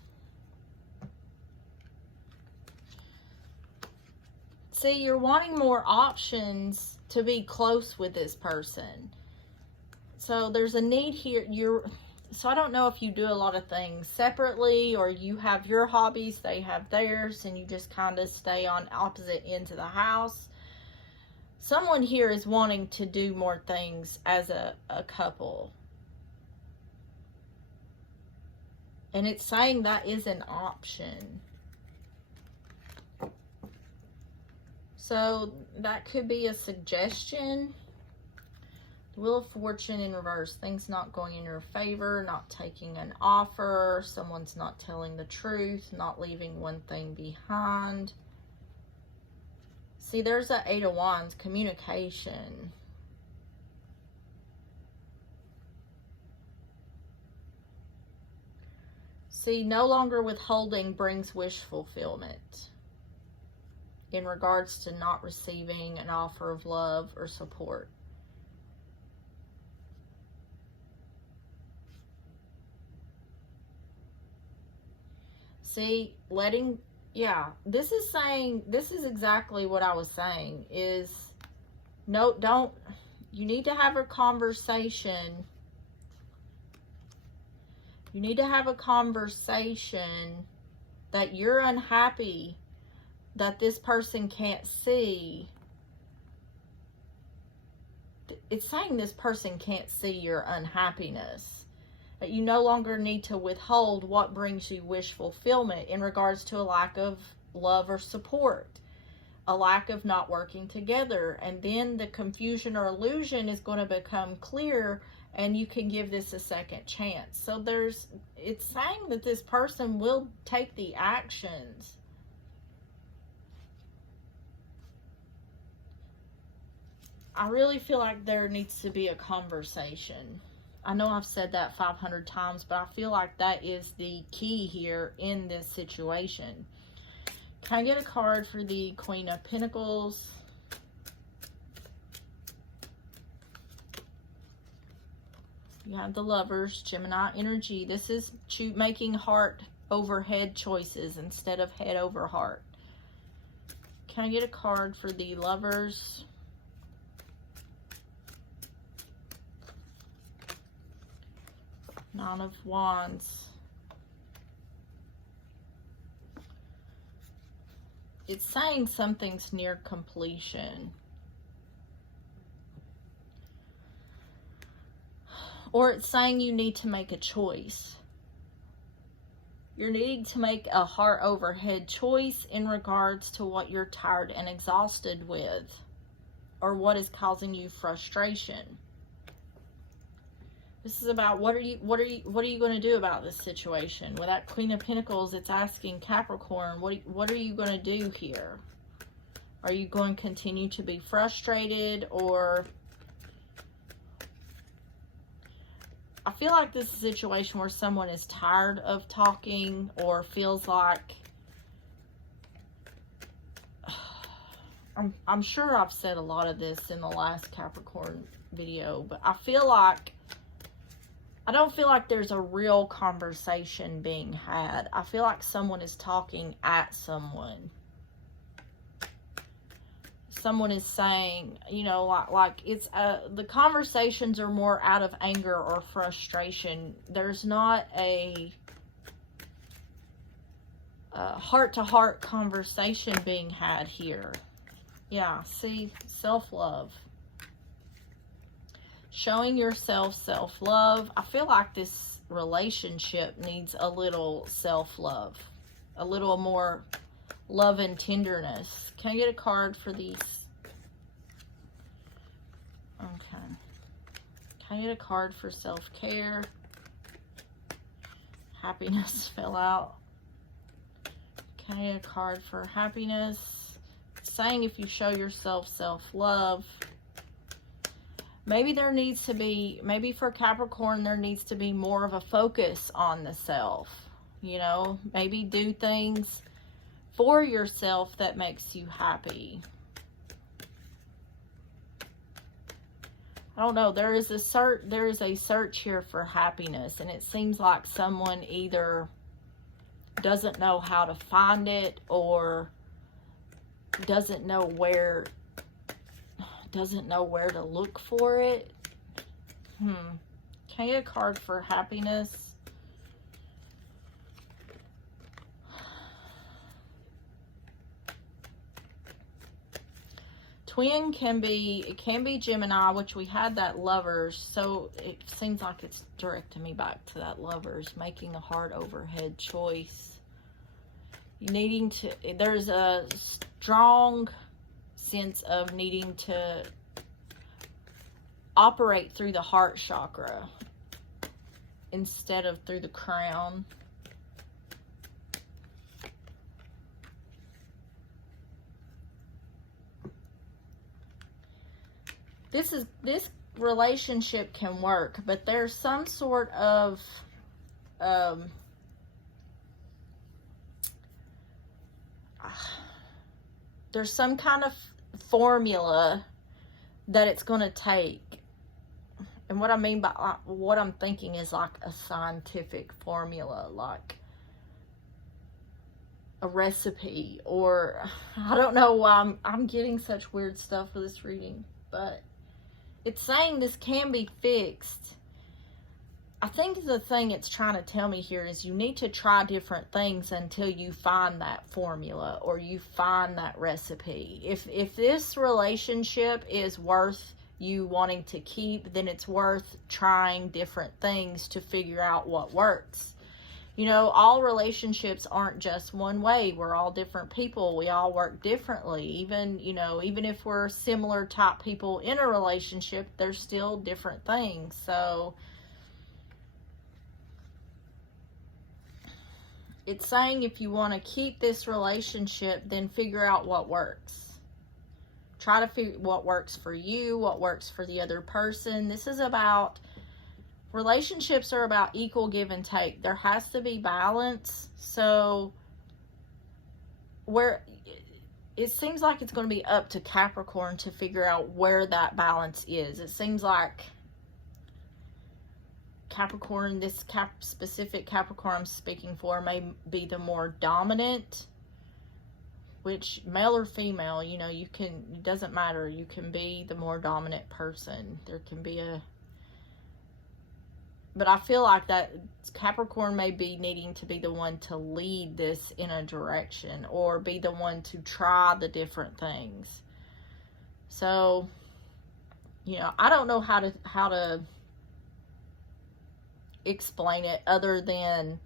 See, you're wanting more options to be close with this person. So there's a need here. So I don't know if you do a lot of things separately, or you have your hobbies, they have theirs, and you just kind of stay on opposite ends of the house. Someone here is wanting to do more things as a couple. And it's saying that is an option. So that could be a suggestion. Wheel of Fortune in reverse. Things not going in your favor, not taking an offer, someone's not telling the truth, not leaving one thing behind. See, there's an Eight of Wands, communication. See, no longer withholding brings wish fulfillment in regards to not receiving an offer of love or support. See, yeah, this is saying, this is exactly what I was saying, is you need to have a conversation. You need to have a conversation that you're unhappy, that this person can't see. It's saying this person can't see your unhappiness. That you no longer need to withhold what brings you wish fulfillment in regards to a lack of love or support, a lack of not working together. And then the confusion or illusion is going to become clear, and you can give this a second chance. So it's saying that this person will take the actions. I really feel like there needs to be a conversation. I know I've said that 500 times, but I feel like that is the key here in this situation. Can I get a card for the Queen of Pentacles? You have the Lovers, Gemini energy. This is making heart over head choices instead of head over heart. Can I get a card for the Lovers? Nine of Wands. It's saying something's near completion. Or it's saying you need to make a choice. You're needing to make a heart over head choice in regards to what you're tired and exhausted with, or what is causing you frustration. This is about what are you going to do about this situation? With that Queen of Pentacles, it's asking Capricorn, what are you going to do here? Are you going to continue to be frustrated, or I feel like this is a situation where someone is tired of talking, or feels like, I'm sure I've said a lot of this in the last Capricorn video, but I don't feel like there's a real conversation being had. I feel like someone is talking at someone. Someone is saying, you know, like it's the conversations are more out of anger or frustration. There's not a heart-to-heart conversation being had here. Yeah, see, self-love. Showing yourself self-love. I feel like this relationship needs a little self-love. A little more love and tenderness. Can I get a card for these? Okay. Can I get a card for self-care? Happiness fell out. Can I get a card for happiness? It's saying if you show yourself self-love, maybe there needs to be, maybe for Capricorn, there needs to be more of a focus on the self. You know, maybe do things for yourself that makes you happy. I don't know. There is a search here for happiness, and it seems like someone either doesn't know how to find it, or doesn't know where to look for it. Can I get a card for happiness? Twin can be Gemini, which we had that Lovers, so it seems like it's directing me back to that Lovers, making a heart over head choice. You needing to, there's a strong sense of needing to operate through the heart chakra instead of through the crown. This relationship can work, but there's some sort of there's some kind of formula that it's going to take. And what I mean by what I'm thinking is like a scientific formula, like a recipe, or I don't know why I'm getting such weird stuff for this reading, but it's saying this can be fixed. I think the thing it's trying to tell me here is you need to try different things until you find that formula or you find that recipe. If this relationship is worth you wanting to keep, then it's worth trying different things to figure out what works. You know, all relationships aren't just one way. We're all different people. We all work differently. Even, you know, even if we're similar type people in a relationship, there's still different things. So it's saying if you want to keep this relationship, then figure out what works. Try to figure what works for you, what works for the other person. This is about, relationships are about equal give and take. There has to be balance. So where it seems like it's going to be up to Capricorn to figure out where that balance is. It seems like Capricorn, this specific Capricorn I'm speaking for, may be the more dominant, which male or female, you know, you can, it doesn't matter. You can be the more dominant person. There can be a, but I feel like that Capricorn may be needing to be the one to lead this in a direction or be the one to try the different things. So, you know, I don't know how to explain it other than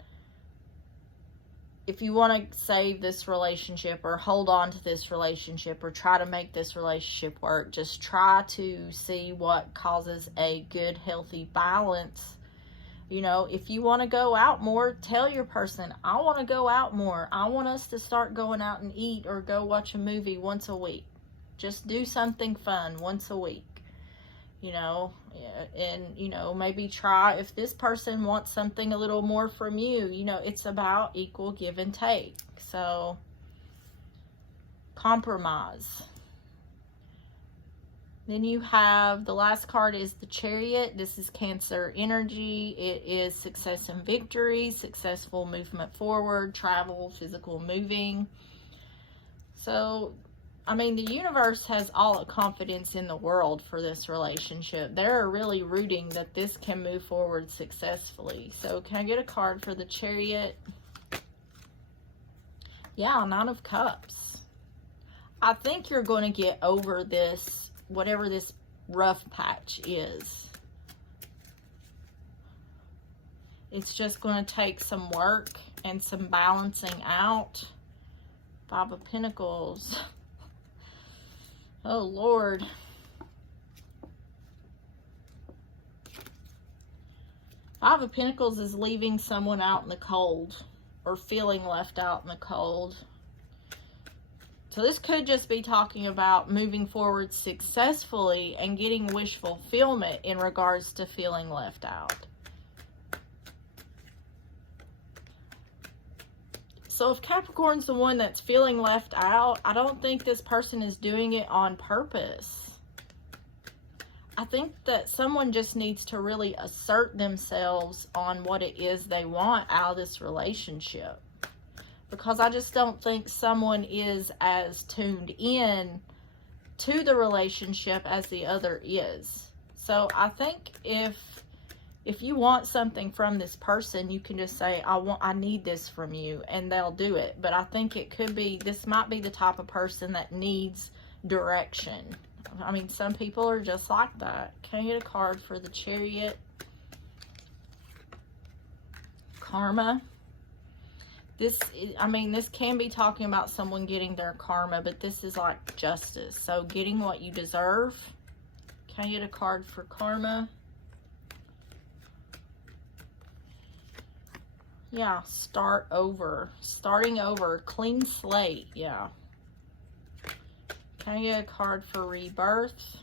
if you want to save this relationship or hold on to this relationship or try to make this relationship work, just try to see what causes a good, healthy balance. You know, if you want to go out more, tell your person, I want to go out more. I want us to start going out and eat or go watch a movie once a week. Just do something fun once a week. You know, and, you know, maybe try, if this person wants something a little more from you, you know, it's about equal give and take. So, compromise. Then you have, the last card is the Chariot. This is Cancer energy. It is success and victory, successful movement forward, travel, physical moving. So, I mean, the universe has all the confidence in the world for this relationship. They're really rooting that this can move forward successfully. So, can I get a card for the Chariot? Yeah, Nine of Cups. I think you're going to get over this, whatever this rough patch is. It's just going to take some work and some balancing out. Five of Pentacles. Oh, Lord. Five of Pentacles is leaving someone out in the cold or feeling left out in the cold. So this could just be talking about moving forward successfully and getting wish fulfillment in regards to feeling left out. So if Capricorn's the one that's feeling left out, I don't think this person is doing it on purpose. I think that someone just needs to really assert themselves on what it is they want out of this relationship. Because I just don't think someone is as tuned in to the relationship as the other is. So I think if you want something from this person, you can just say, I need this from you, and they'll do it. But I think it could be, this might be the type of person that needs direction. I mean, some people are just like that. Can I get a card for the Chariot? Karma. This, I mean, this can be talking about someone getting their karma, but this is like justice. So getting what you deserve. Can I get a card for karma? Yeah, start over. Starting over. Clean slate. Yeah. Can I get a card for rebirth?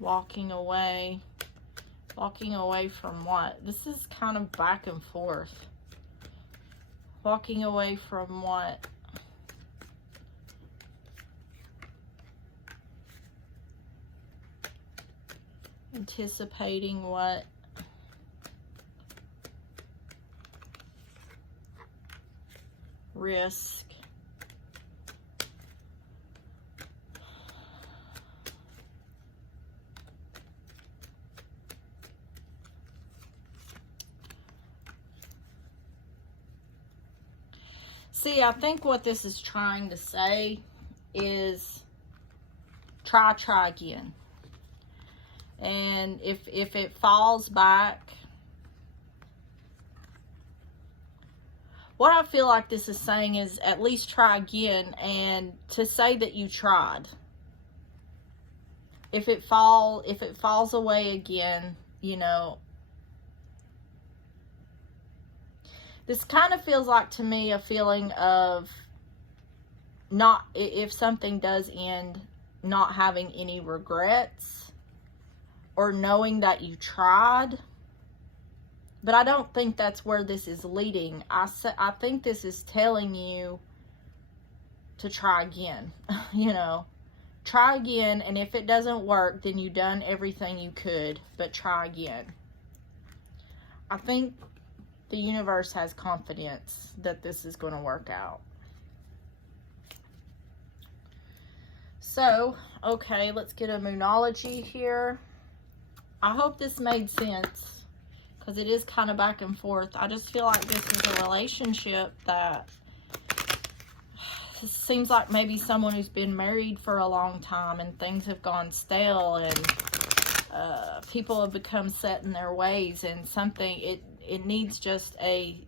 Walking away. Walking away from what? This is kind of back and forth. Walking away from what? Anticipating what? Risk. See, I think what this is trying to say is try again. And if it falls back, what I feel like this is saying is at least try again, and to say that you tried. If it falls away again, you know, this kind of feels like to me a feeling of not, if something does end, not having any regrets or knowing that you tried. But I don't think that's where this is leading. I think this is telling you to try again. You know, try again, and if it doesn't work, then you've done everything you could, but try again. I think the universe has confidence that this is going to work out. So, okay, let's get a moonology here. I hope this made sense, because it is kind of back and forth. I just feel like this is a relationship that seems like maybe someone who's been married for a long time and things have gone stale, and people have become set in their ways, and something, it needs just a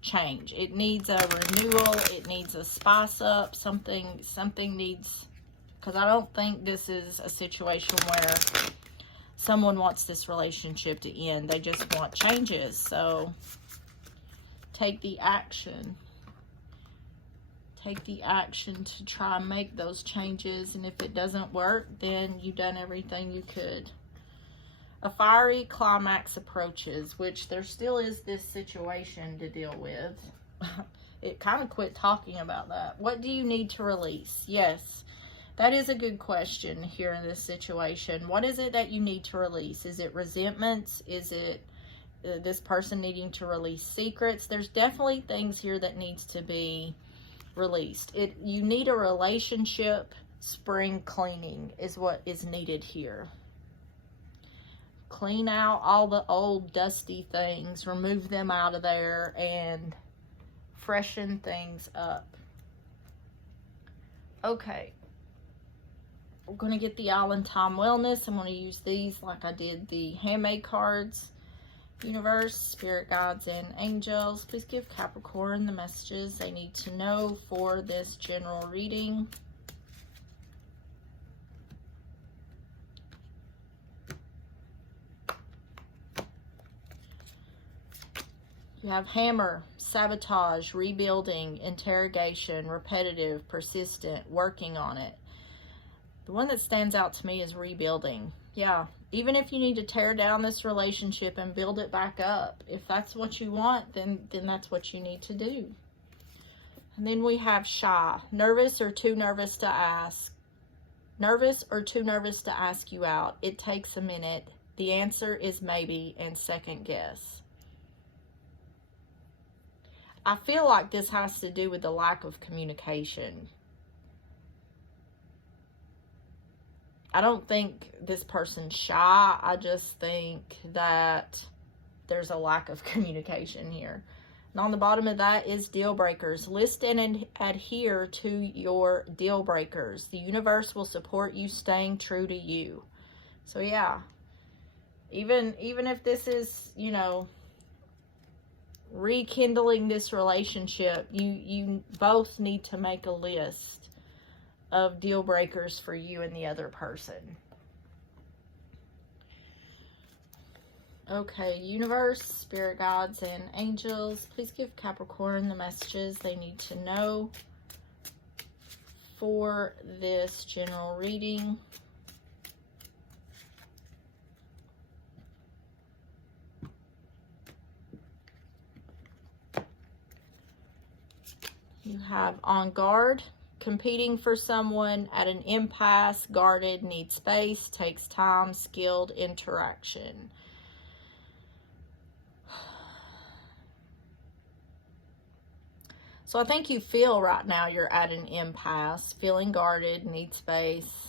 change. It needs a renewal. It needs a spice up. Something needs, because I don't think this is a situation where someone wants this relationship to end. They just want changes. So take the action. Take the action to try and make those changes. And if it doesn't work, then you've done everything you could. A fiery climax approaches, which there still is this situation to deal with. It kind of quit talking about that. What do you need to release? Yes, that is a good question here in this situation. What is it that you need to release? Is it resentments? Is it this person needing to release secrets? There's definitely things here that needs to be released. You need a relationship spring cleaning is what is needed here. Clean out all the old dusty things, remove them out of there, and freshen things up. Okay. We're going to get the Island Time Wellness. I'm going to use these like I did the handmade cards. Universe, spirit guides, and angels, please give Capricorn the messages they need to know for this general reading. You have hammer, sabotage, rebuilding, interrogation, repetitive, persistent, working on it. The one that stands out to me is rebuilding. Yeah, even if you need to tear down this relationship and build it back up, if that's what you want, then that's what you need to do. And then we have shy, nervous or too nervous to ask. Nervous or too nervous to ask you out. It takes a minute. The answer is maybe, and second guess. I feel like this has to do with the lack of communication. I don't think this person's shy. I just think that there's a lack of communication here. And on the bottom of that is deal breakers. List and adhere to your deal breakers. The universe will support you staying true to you. So yeah, even if this is, you know, rekindling this relationship, you both need to make a list of deal breakers for you and the other person. Okay, universe, spirit guides, and angels, please give Capricorn the messages they need to know for this general reading. You have on guard, competing for someone, at an impasse, guarded, needs space, takes time, skilled interaction. So I think you feel right now you're at an impasse, feeling guarded, need space.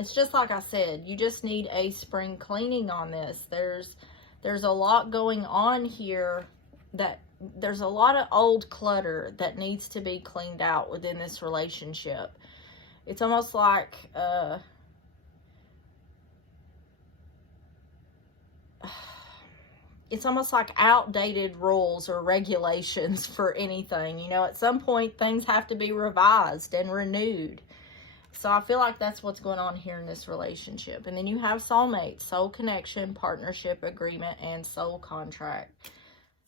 It's just like I said, you just need a spring cleaning on this. There's a lot going on here that there's a lot of old clutter that needs to be cleaned out within this relationship. It's almost like, it's almost like outdated rules or regulations for anything. You know, at some point, things have to be revised and renewed. So I feel like that's what's going on here in this relationship. And then you have soulmate, soul connection, partnership agreement, and soul contract.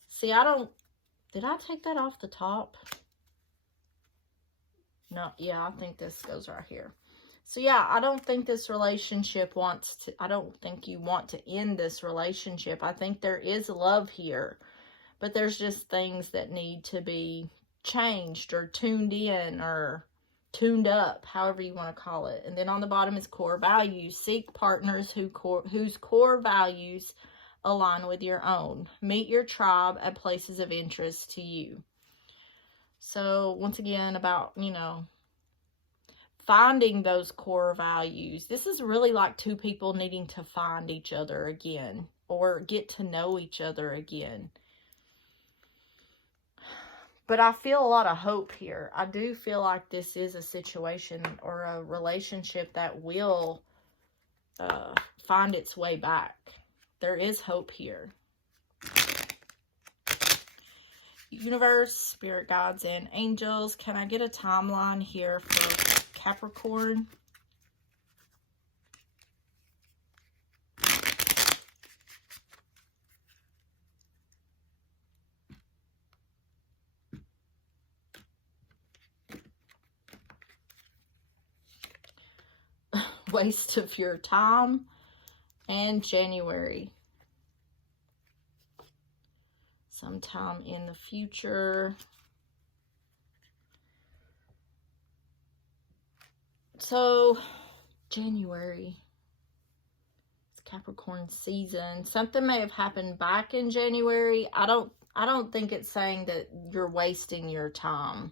See, did I take that off the top? No, yeah, I think this goes right here. So yeah, I don't think this relationship I don't think you want to end this relationship. I think there is love here, but there's just things that need to be changed or tuned in or tuned up, however you want to call it. And then on the bottom is core values. Seek partners whose core values align with your own. Meet your tribe at places of interest to you. So once again, about, you know, finding those core values. This is really like two people needing to find each other again or get to know each other again. But I feel a lot of hope here. I do feel like this is a situation or a relationship that will find its way back. There is hope here. Universe, spirit guides, and angels. Can I get a timeline here for Capricorn? Waste of your time, and January. Sometime in the future. So, January. It's Capricorn season. Something may have happened back in January. I don't think it's saying that you're wasting your time.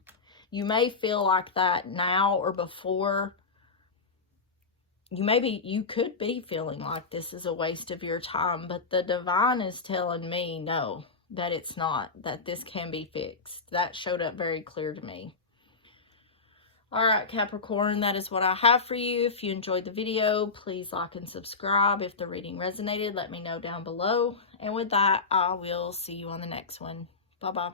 You may feel like that now or before. You could be feeling like this is a waste of your time, but the divine is telling me no, that it's not, that this can be fixed. That showed up very clear to me. All right, Capricorn, that is what I have for you. If you enjoyed the video, please like and subscribe. If the reading resonated, let me know down below. And with that, I will see you on the next one. Bye-bye.